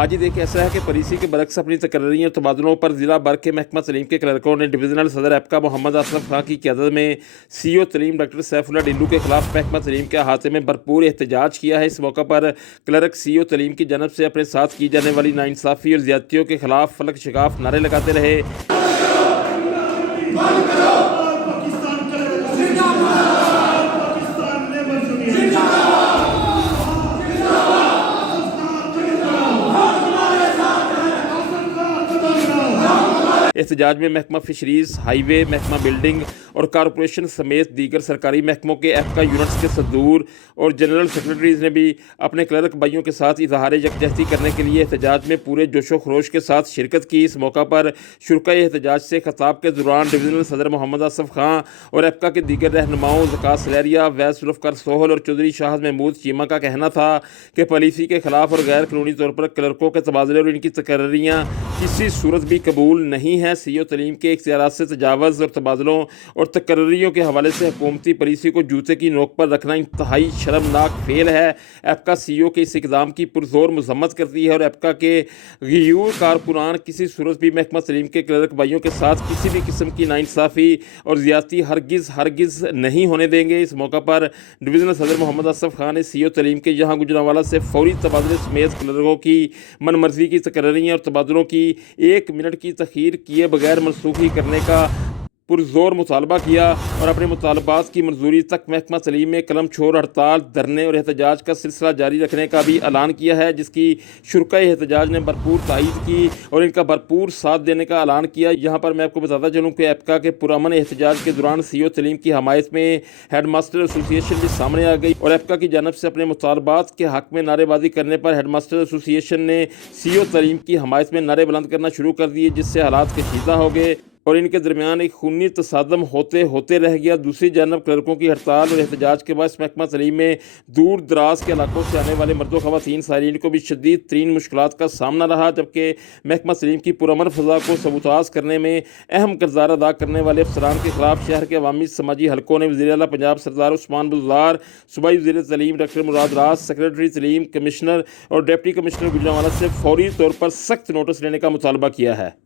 آج ہی دیکھ ایسا ہے کہ پالیسی کے برعکس اپنی تقرری اور تبادلوں پر ضلع بھر کے محکمہ تعلیم کے کلرکوں نے ڈویژنل صدر ایپکا محمد اشرف خان کی قیادت میں سی او تعلیم ڈاکٹر سیف اللہ ڈھیلو کے خلاف محکمہ تعلیم کے احاطے میں بھرپور احتجاج کیا ہے۔ اس موقع پر کلرک سی او تعلیم کی جانب سے اپنے ساتھ کی جانے والی ناانصافی اور زیادتیوں کے خلاف فلک شگاف نعرے لگاتے رہے۔ احتجاج میں محکمہ فشریز، ہائی وے، محکمہ بلڈنگ اور کارپوریشن سمیت دیگر سرکاری محکموں کے ایپکا یونٹس کے صدور اور جنرل سیکرٹریز نے بھی اپنے کلرک بھائیوں کے ساتھ اظہار یکجہتی کرنے کے لیے احتجاج میں پورے جوش و خروش کے ساتھ شرکت کی۔ اس موقع پر شرکائے احتجاج سے خطاب کے دوران ڈویژنل صدر محمد اشرف خان اور ایپکا کے دیگر رہنماؤں زکات سلیریہ، ویس ذوالفقار سوہل اور چودھری شاہد محمود چیمہ کا کہنا تھا کہ پالیسی کے خلاف اور غیر قانونی طور پر کلرکوں کے تبادلے اور ان کی تقرریاں کسی صورت بھی قبول نہیں ہیں۔ سی او تعلیم کے اختیارات سے تجاوز اور تبادلوں اور تقرریوں کے حوالے سے حکومتی پالیسی کو جوتے کی نوک پر رکھنا انتہائی شرمناک فعل ہے۔ ایپکا سی او کے اس اقدام کی پرزور مذمت کرتی ہے اور ایپکا کے غیور کارکنان کسی صورت بھی محکمہ تعلیم کے کلرک بھائیوں کے ساتھ کسی بھی قسم کی ناانصافی اور زیادتی ہرگز نہیں ہونے دیں گے۔ اس موقع پر ڈویژنل صدر محمد اشرف خان نے سی او تعلیم کے یہاں گجرانوالہ سے فوری تبادلے سمیت کلرکوں کی من مرضی کی تقرریاں اور تبادلوں کی 1 منٹ کی تاخیر کیے بغیر منسوخی کرنے کا پرزور مطالبہ کیا اور اپنے مطالبات کی منظوری تک محکمہ تعلیم میں قلم چھوڑ ہڑتال، دھرنے اور احتجاج کا سلسلہ جاری رکھنے کا بھی اعلان کیا ہے، جس کی شرکائے احتجاج نے بھرپور تائید کی اور ان کا بھرپور ساتھ دینے کا اعلان کیا۔ یہاں پر میں آپ کو بتاتا چلوں کہ ایپکا کے پرامن احتجاج کے دوران سی او تعلیم کی حمایت میں ہیڈ ماسٹر ایسوسی ایشن بھی سامنے آ گئی اور ایپکا کی جانب سے اپنے مطالبات کے حق میں نعرے بازی کرنے پر ہیڈ ماسٹر ایسوسی ایشن نے سی او تعلیم کی حمایت میں نعرے بلند کرنا شروع کر دیے، جس سے حالات کشیدہ ہو گئے اور ان کے درمیان ایک خونی تصادم ہوتے رہ گیا۔ دوسری جانب کلرکوں کی ہڑتال اور احتجاج کے باعث محکمہ تعلیم میں دور دراز کے علاقوں سے آنے والے مرد و خواتین سائرین کو بھی شدید ترین مشکلات کا سامنا رہا، جبکہ محکمہ تعلیم کی پرامن فضا کو سبوتاژ کرنے میں اہم کردار ادا کرنے والے افسران کے خلاف شہر کے عوامی سماجی حلقوں نے وزیر اعلیٰ پنجاب سردار عثمان بزدار، صوبائی وزیر تعلیم ڈاکٹر مراد راز، سیکرٹری تعلیم، کمشنر اور ڈپٹی کمشنر گجرانوالہ سے فوری طور پر سخت نوٹس لینے کا مطالبہ کیا ہے۔